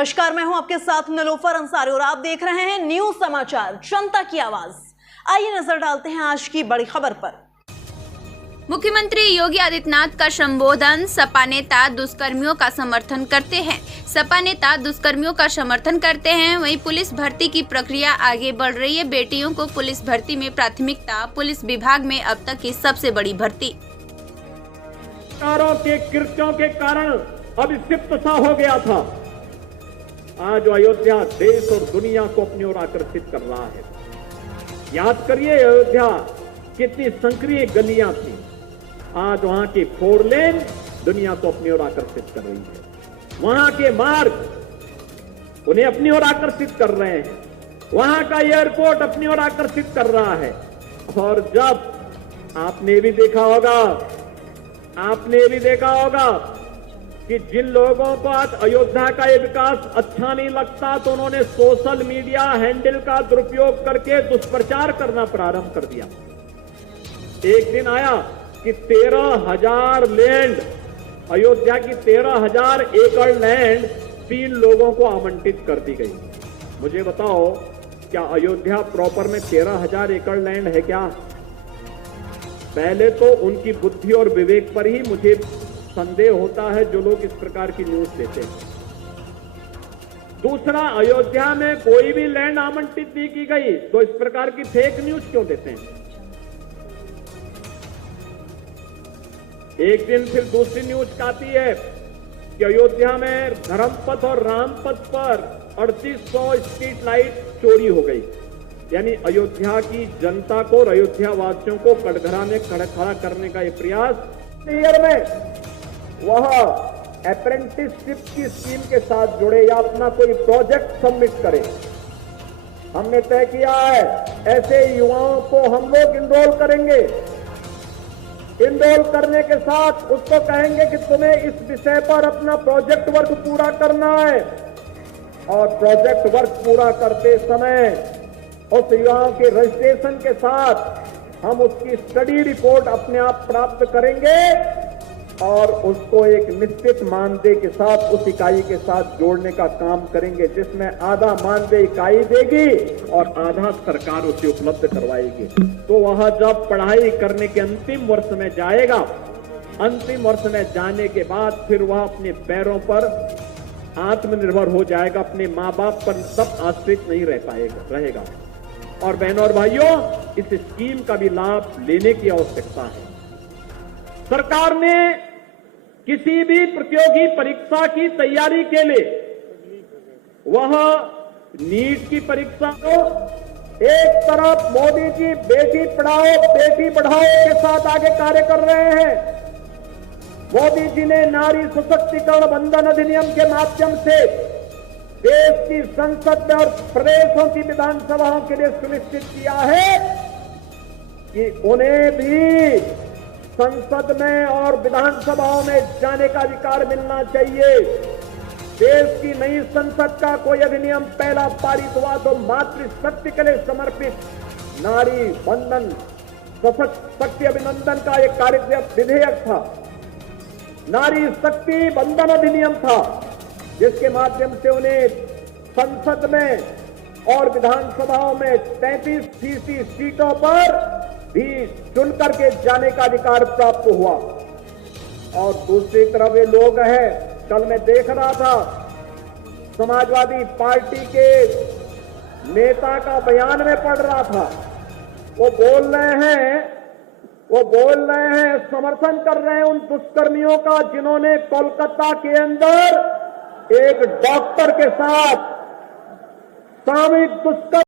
नमस्कार, मैं हूं आपके साथ निलोफर अंसारी और आप देख रहे हैं न्यूज समाचार जनता की आवाज। आइए नजर डालते हैं आज की बड़ी खबर पर। मुख्यमंत्री योगी आदित्यनाथ का संबोधन। सपा नेता दुष्कर्मियों का समर्थन करते हैं। सपा नेता दुष्कर्मियों का समर्थन करते हैं। वहीं पुलिस भर्ती की प्रक्रिया आगे बढ़ रही है। बेटियों को पुलिस भर्ती में प्राथमिकता। पुलिस विभाग में अब तक की सबसे बड़ी भर्ती। सरकारों के कृत्यों के कारण अब सिप्त सा हो गया था। आज अयोध्या देश और दुनिया को अपनी ओर आकर्षित कर रहा है। याद करिए अयोध्या कितनी संक्रिय गलियां थी, आज वहां की 4 लेन दुनिया को अपनी ओर आकर्षित कर रही है। वहां के मार्ग उन्हें अपनी ओर आकर्षित कर रहे हैं। वहां का एयरपोर्ट अपनी ओर आकर्षित कर रहा है। और जब आपने भी देखा होगा कि जिन लोगों को आज अयोध्या का ये विकास अच्छा नहीं लगता तो उन्होंने सोशल मीडिया हैंडल का दुरुपयोग करके दुष्प्रचार करना प्रारंभ कर दिया। एक दिन आया कि 13,000 लैंड, अयोध्या की 13,000 एकड़ लैंड 3 लोगों को आवंटित कर दी गई। मुझे बताओ, क्या अयोध्या प्रॉपर में 13,000 एकड़ लैंड है क्या? पहले तो उनकी बुद्धि और विवेक पर ही मुझे संदेह होता है जो लोग इस प्रकार की न्यूज देते हैं। दूसरा, अयोध्या में कोई भी लैंड आवंटित नहीं की गई तो इस प्रकार की फेक न्यूज क्यों देते हैं? एक दिन फिर दूसरी न्यूज आती है कि अयोध्या में धर्मपथ और रामपथ पर 3800 स्ट्रीट लाइट चोरी हो गई। यानी अयोध्या की जनता को और अयोध्या वासियों को कटघरा में खड़ा करने का ये प्रयास। ईयर में वह अप्रेंटिसशिप की स्कीम के साथ जुड़े या अपना कोई प्रोजेक्ट सबमिट करे। हमने तय किया है ऐसे युवाओं को हम लोग इनरोल करेंगे। इनरोल करने के साथ उसको कहेंगे कि तुम्हें इस विषय पर अपना प्रोजेक्ट वर्क पूरा करना है। और प्रोजेक्ट वर्क पूरा करते समय उस युवाओं के रजिस्ट्रेशन के साथ हम उसकी स्टडी रिपोर्ट अपने आप प्राप्त करेंगे और उसको एक निश्चित मानदेय के साथ उस इकाई के साथ जोड़ने का काम करेंगे, जिसमें आधा मानदेय इकाई देगी और आधा सरकार उसे उपलब्ध करवाएगी। तो वह जब पढ़ाई करने के अंतिम वर्ष में जाएगा, अंतिम वर्ष में जाने के बाद फिर वह अपने पैरों पर आत्मनिर्भर हो जाएगा, अपने माँ बाप पर सब आश्रित नहीं रहेगा। और बहनों और भाइयों, इस स्कीम का भी लाभ लेने की आवश्यकता है। सरकार ने किसी भी प्रतियोगी परीक्षा की तैयारी के लिए वह नीट की परीक्षा को एक तरफ मोदी जी बेटी पढ़ाओ बेटी बढ़ाओ के साथ आगे कार्य कर रहे हैं। मोदी जी ने नारी सशक्तिकरण बंधन अधिनियम के माध्यम से देश की संसद में और प्रदेशों की विधानसभाओं के लिए सुनिश्चित किया है कि उन्हें भी संसद में और विधानसभाओं में जाने का अधिकार मिलना चाहिए। देश की नई संसद का कोई अधिनियम पहला पारित हुआ तो मातृशक्ति के लिए समर्पित नारी बंधन शक्ति अभिनंदन का एक विधेयक था। नारी शक्ति बंधन अधिनियम था, जिसके माध्यम से उन्हें संसद में और विधानसभाओं में 33% सीटों पर भी चुन करके जाने का अधिकार प्राप्त हुआ। और दूसरी तरफ ये लोग हैं, कल मैं देख रहा था समाजवादी पार्टी के नेता का बयान में पढ़ रहा था। वो बोल रहे हैं समर्थन कर रहे हैं उन दुष्कर्मियों का जिन्होंने कोलकाता के अंदर एक डॉक्टर के साथ सामूहिक दुष्कर्म